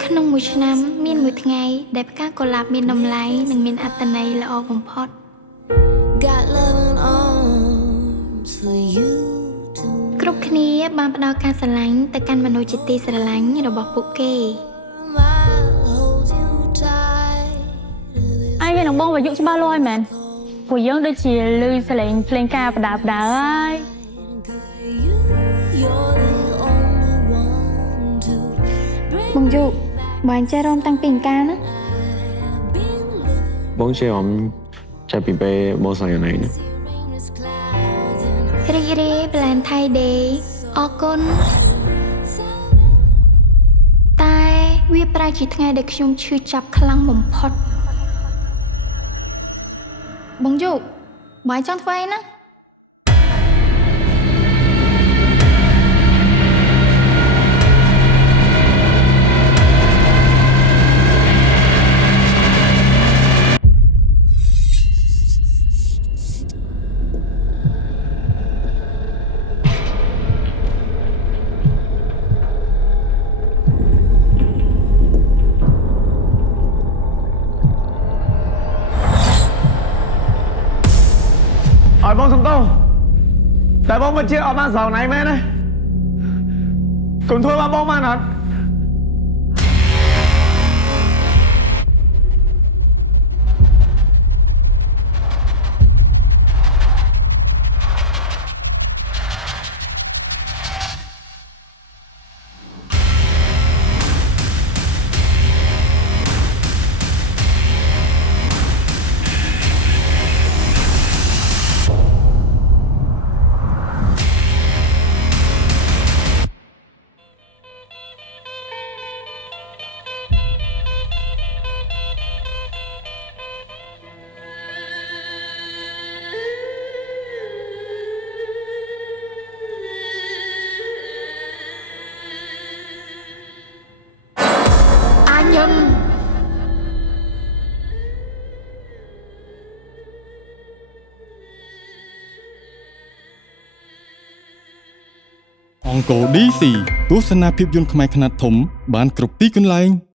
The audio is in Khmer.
ក្នុងមួយឆ្នាំមានមួយថ្ងៃដែលផ្កាកុលាបមានតម្លៃនិងមានអត្ថន័យល្អបំផុតគ្រប់គ្នាបានផ្ដល់ការស្រឡាញ់ទៅកាន់មនុស្សជាទីស្រឡាញ់របស់ពួកគេអាយនឹងបងវាយកច្បាស់លាស់មែនពួកយើងដូចជាលឺសលេងភ្លេងការបដាបដាហើយបងយុបងចេះរំតាំងពីកាលណាបងចេះរំចាប់ពីពេលបងសាយណៃណារីករាយ Valentine Day អរគុណតែវាប្រែជាថ្ងៃដែលខ្ញុំឈឺចាប់ខ្លាំងបំផុតបងយុបងចង់ធ្វើអីណាឲ្យបងសុំទោសតែបងមិនជឿអត់បានស្រោណៃមែនទេកុំធ្វើបាបបងបានអត់ញឹមអង្គរ DC ទស្សនាភាពយន្តខ្មែរខ្នាតធំបានគ្រប់ទីកន្លែង